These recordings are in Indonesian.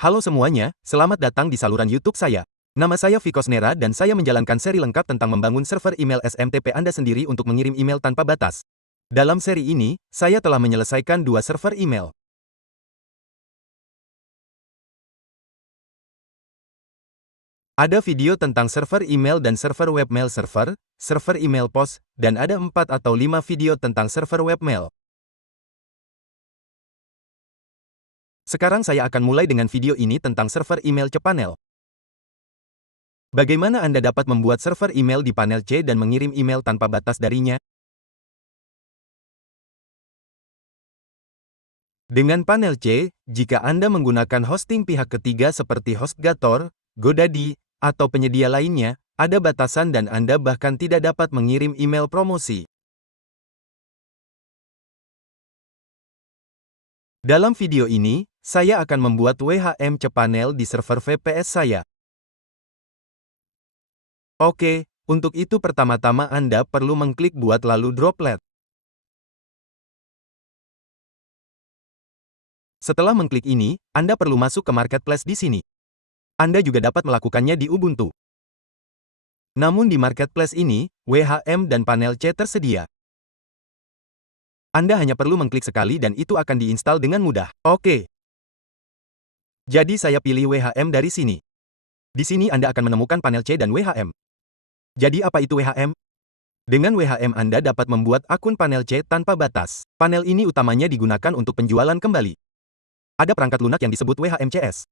Halo semuanya, selamat datang di saluran YouTube saya. Nama saya Viko Snera dan saya menjalankan seri lengkap tentang membangun server email SMTP Anda sendiri untuk mengirim email tanpa batas. Dalam seri ini, saya telah menyelesaikan 2 server email. Ada video tentang server email dan server webmail server email post, dan ada 4 atau 5 video tentang server webmail. Sekarang saya akan mulai dengan video ini tentang server email cPanel. Bagaimana Anda dapat membuat server email di panel C dan mengirim email tanpa batas darinya? Dengan panel C, jika Anda menggunakan hosting pihak ketiga seperti HostGator, GoDaddy, atau penyedia lainnya, ada batasan dan Anda bahkan tidak dapat mengirim email promosi. Dalam video ini, saya akan membuat WHM cPanel di server VPS saya. Oke, untuk itu pertama-tama Anda perlu mengklik buat lalu Droplet. Setelah mengklik ini, Anda perlu masuk ke Marketplace di sini. Anda juga dapat melakukannya di Ubuntu. Namun di Marketplace ini, WHM dan panel C tersedia. Anda hanya perlu mengklik sekali dan itu akan diinstal dengan mudah. Oke. Jadi saya pilih WHM dari sini. Di sini Anda akan menemukan panel C dan WHM. Jadi apa itu WHM? Dengan WHM Anda dapat membuat akun panel C tanpa batas. Panel ini utamanya digunakan untuk penjualan kembali. Ada perangkat lunak yang disebut WHM-CS.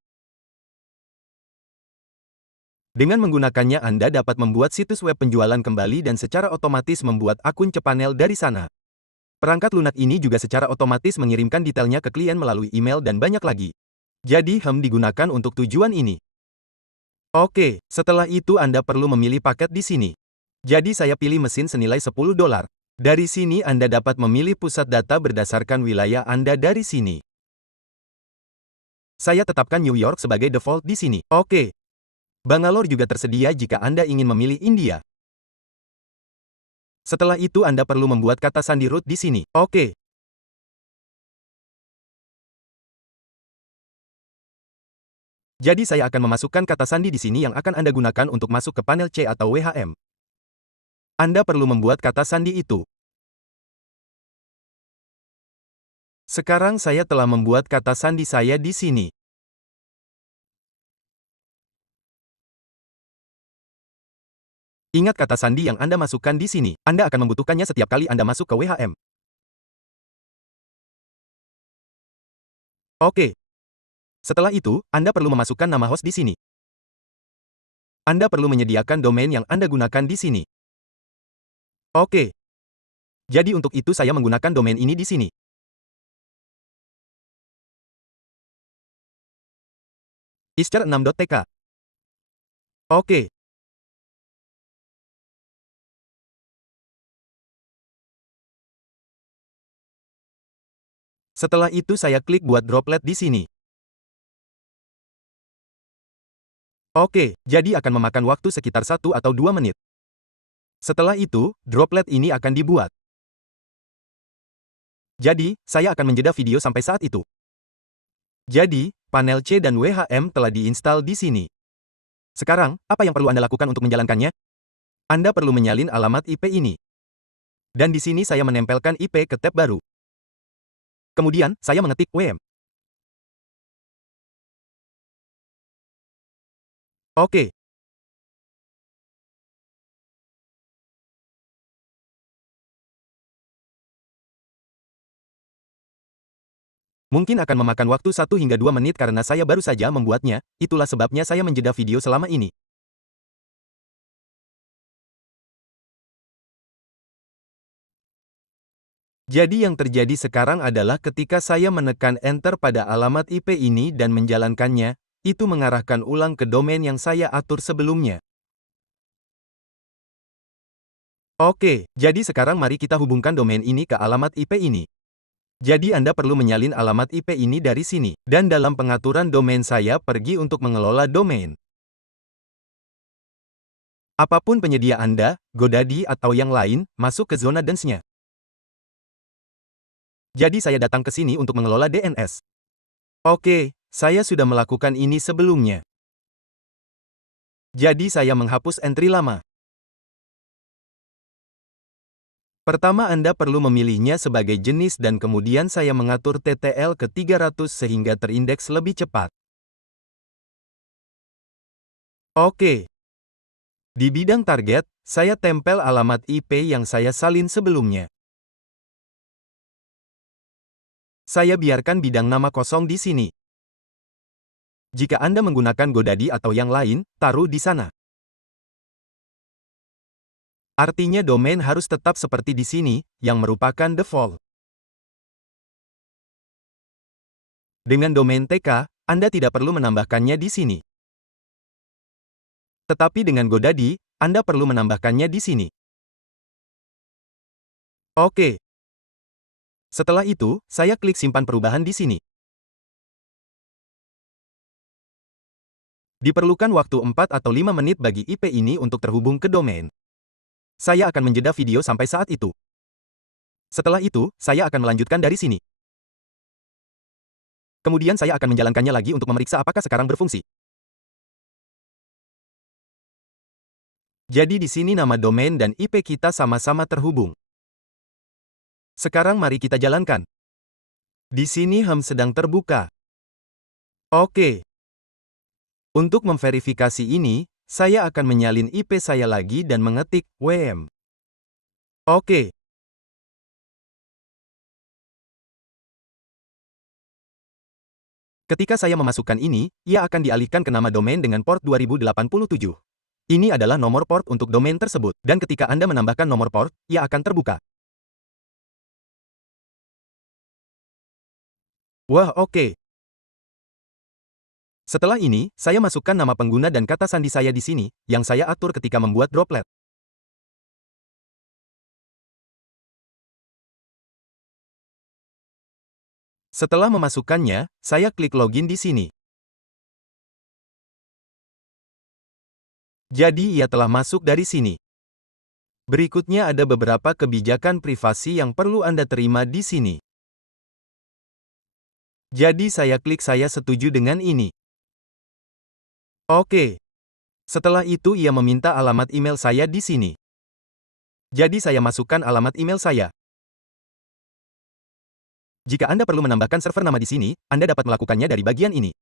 Dengan menggunakannya Anda dapat membuat situs web penjualan kembali dan secara otomatis membuat akun cPanel dari sana. Perangkat lunak ini juga secara otomatis mengirimkan detailnya ke klien melalui email dan banyak lagi. Jadi digunakan untuk tujuan ini. Oke, setelah itu Anda perlu memilih paket di sini. Jadi saya pilih mesin senilai $10. Dari sini Anda dapat memilih pusat data berdasarkan wilayah Anda dari sini. Saya tetapkan New York sebagai default di sini. Oke. Bangalore juga tersedia jika Anda ingin memilih India. Setelah itu Anda perlu membuat kata sandi root di sini. Oke. Jadi saya akan memasukkan kata sandi di sini yang akan Anda gunakan untuk masuk ke panel C atau WHM. Anda perlu membuat kata sandi itu. Sekarang saya telah membuat kata sandi saya di sini. Ingat kata sandi yang Anda masukkan di sini. Anda akan membutuhkannya setiap kali Anda masuk ke WHM. Oke. Setelah itu, Anda perlu memasukkan nama host di sini. Anda perlu menyediakan domain yang Anda gunakan di sini. Oke. Jadi untuk itu saya menggunakan domain ini di sini. Ischer6.tk. Oke. Setelah itu saya klik buat droplet di sini. Oke, jadi akan memakan waktu sekitar 1 atau 2 menit. Setelah itu, droplet ini akan dibuat. Jadi, saya akan menjeda video sampai saat itu. Jadi, panel C dan WHM telah diinstal di sini. Sekarang, apa yang perlu Anda lakukan untuk menjalankannya? Anda perlu menyalin alamat IP ini. Dan di sini saya menempelkan IP ke tab baru. Kemudian, saya mengetik WM. Oke. Mungkin akan memakan waktu 1 hingga 2 menit karena saya baru saja membuatnya, itulah sebabnya saya menjeda video selama ini. Jadi yang terjadi sekarang adalah ketika saya menekan Enter pada alamat IP ini dan menjalankannya, itu mengarahkan ulang ke domain yang saya atur sebelumnya. Oke, jadi sekarang mari kita hubungkan domain ini ke alamat IP ini. Jadi Anda perlu menyalin alamat IP ini dari sini. Dan dalam pengaturan domain saya pergi untuk mengelola domain. Apapun penyedia Anda, GoDaddy atau yang lain, masuk ke zona DNS-nya. Jadi saya datang ke sini untuk mengelola DNS. Oke, saya sudah melakukan ini sebelumnya. Jadi saya menghapus entry lama. Pertama Anda perlu memilihnya sebagai jenis dan kemudian saya mengatur TTL ke 300 sehingga terindeks lebih cepat. Oke. Di bidang target, saya tempel alamat IP yang saya salin sebelumnya. Saya biarkan bidang nama kosong di sini. Jika Anda menggunakan GoDaddy atau yang lain, taruh di sana. Artinya domain harus tetap seperti di sini, yang merupakan default. Dengan domain TK, Anda tidak perlu menambahkannya di sini. Tetapi dengan GoDaddy, Anda perlu menambahkannya di sini. Oke. Setelah itu, saya klik simpan perubahan di sini. Diperlukan waktu 4 atau 5 menit bagi IP ini untuk terhubung ke domain. Saya akan menjeda video sampai saat itu. Setelah itu, saya akan melanjutkan dari sini. Kemudian saya akan menjalankannya lagi untuk memeriksa apakah sekarang berfungsi. Jadi di sini nama domain dan IP kita sama-sama terhubung. Sekarang mari kita jalankan. Di sini HEM sedang terbuka. Oke. Untuk memverifikasi ini, saya akan menyalin IP saya lagi dan mengetik WM. Oke. Ketika saya memasukkan ini, ia akan dialihkan ke nama domain dengan port 2087. Ini adalah nomor port untuk domain tersebut, dan ketika Anda menambahkan nomor port, ia akan terbuka. Wah, oke. Setelah ini, saya masukkan nama pengguna dan kata sandi saya di sini, yang saya atur ketika membuat droplet. Setelah memasukkannya, saya klik login di sini. Jadi ia telah masuk dari sini. Berikutnya ada beberapa kebijakan privasi yang perlu Anda terima di sini. Jadi saya klik saya setuju dengan ini. Oke. Setelah itu ia meminta alamat email saya di sini. Jadi saya masukkan alamat email saya. Jika Anda perlu menambahkan server nama di sini, Anda dapat melakukannya dari bagian ini.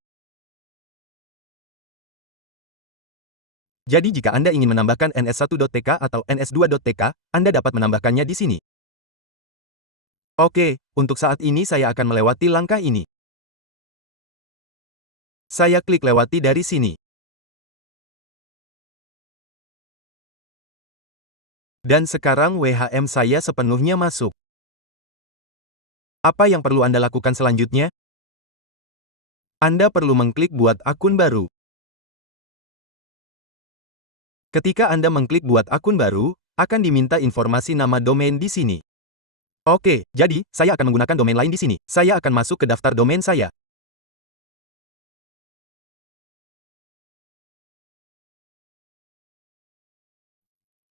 Jadi jika Anda ingin menambahkan ns1.tk atau ns2.tk, Anda dapat menambahkannya di sini. Oke, untuk saat ini saya akan melewati langkah ini. Saya klik lewati dari sini. Dan sekarang WHM saya sepenuhnya masuk. Apa yang perlu Anda lakukan selanjutnya? Anda perlu mengklik buat akun baru. Ketika Anda mengklik buat akun baru, akan diminta informasi nama domain di sini. Oke, jadi, saya akan menggunakan domain lain di sini. Saya akan masuk ke daftar domain saya.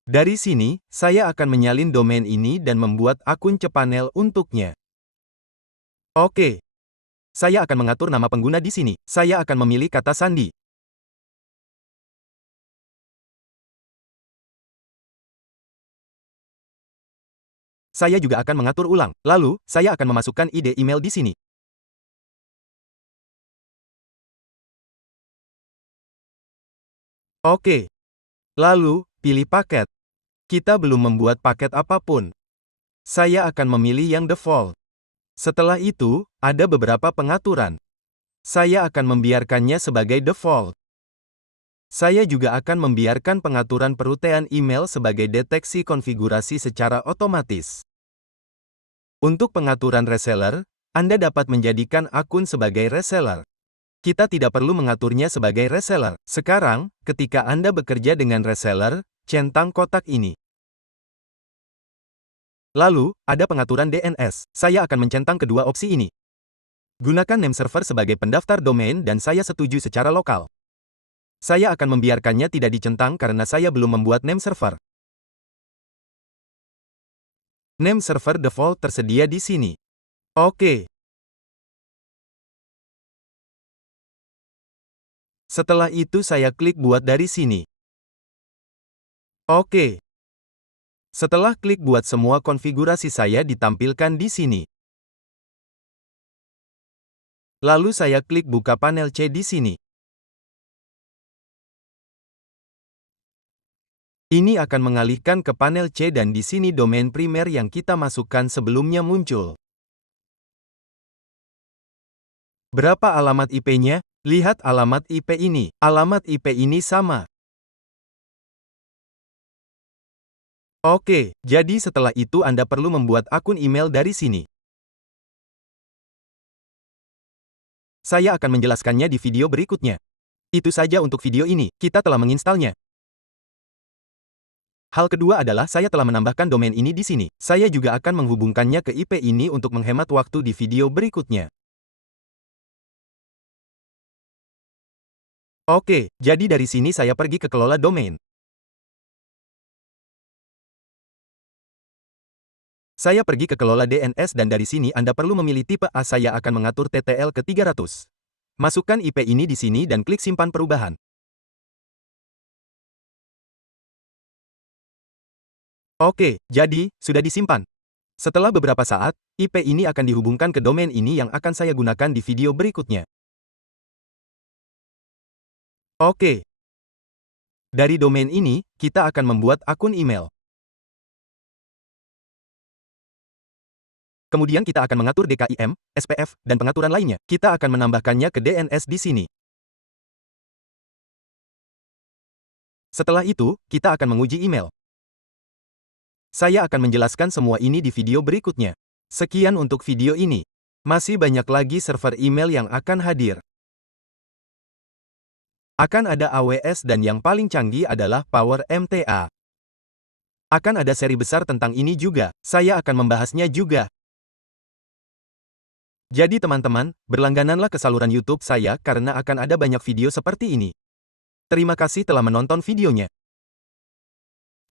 Dari sini, saya akan menyalin domain ini dan membuat akun cPanel untuknya. Oke. Saya akan mengatur nama pengguna di sini. Saya akan memilih kata sandi. Saya juga akan mengatur ulang. Lalu, saya akan memasukkan ID email di sini. Oke. Lalu, pilih paket. Kita belum membuat paket apapun. Saya akan memilih yang default. Setelah itu, ada beberapa pengaturan. Saya akan membiarkannya sebagai default. Saya juga akan membiarkan pengaturan perutean email sebagai deteksi konfigurasi secara otomatis. Untuk pengaturan reseller, Anda dapat menjadikan akun sebagai reseller. Kita tidak perlu mengaturnya sebagai reseller. Sekarang, ketika Anda bekerja dengan reseller, centang kotak ini. Lalu, ada pengaturan DNS. Saya akan mencentang kedua opsi ini. Gunakan name server sebagai pendaftar domain dan saya setuju secara lokal. Saya akan membiarkannya tidak dicentang karena saya belum membuat name server. Name server default tersedia di sini. Oke. Setelah itu saya klik buat dari sini. Oke. Setelah klik buat, semua konfigurasi saya ditampilkan di sini. Lalu saya klik buka panel C di sini. Ini akan mengalihkan ke panel C dan di sini domain primer yang kita masukkan sebelumnya muncul. Berapa alamat IP-nya? Lihat alamat IP ini. Alamat IP ini sama. Oke, jadi setelah itu Anda perlu membuat akun email dari sini. Saya akan menjelaskannya di video berikutnya. Itu saja untuk video ini, kita telah menginstalnya. Hal kedua adalah saya telah menambahkan domain ini di sini. Saya juga akan menghubungkannya ke IP ini untuk menghemat waktu di video berikutnya. Oke, jadi dari sini saya pergi ke kelola domain. Saya pergi ke kelola DNS dan dari sini Anda perlu memilih tipe A. Saya akan mengatur TTL ke 300. Masukkan IP ini di sini dan klik simpan perubahan. Oke, jadi, sudah disimpan. Setelah beberapa saat, IP ini akan dihubungkan ke domain ini yang akan saya gunakan di video berikutnya. Oke. Dari domain ini, kita akan membuat akun email. Kemudian kita akan mengatur DKIM, SPF, dan pengaturan lainnya. Kita akan menambahkannya ke DNS di sini. Setelah itu, kita akan menguji email. Saya akan menjelaskan semua ini di video berikutnya. Sekian untuk video ini. Masih banyak lagi server email yang akan hadir. Akan ada AWS dan yang paling canggih adalah Power MTA. Akan ada seri besar tentang ini juga. Saya akan membahasnya juga. Jadi teman-teman, berlanggananlah ke saluran YouTube saya karena akan ada banyak video seperti ini. Terima kasih telah menonton videonya.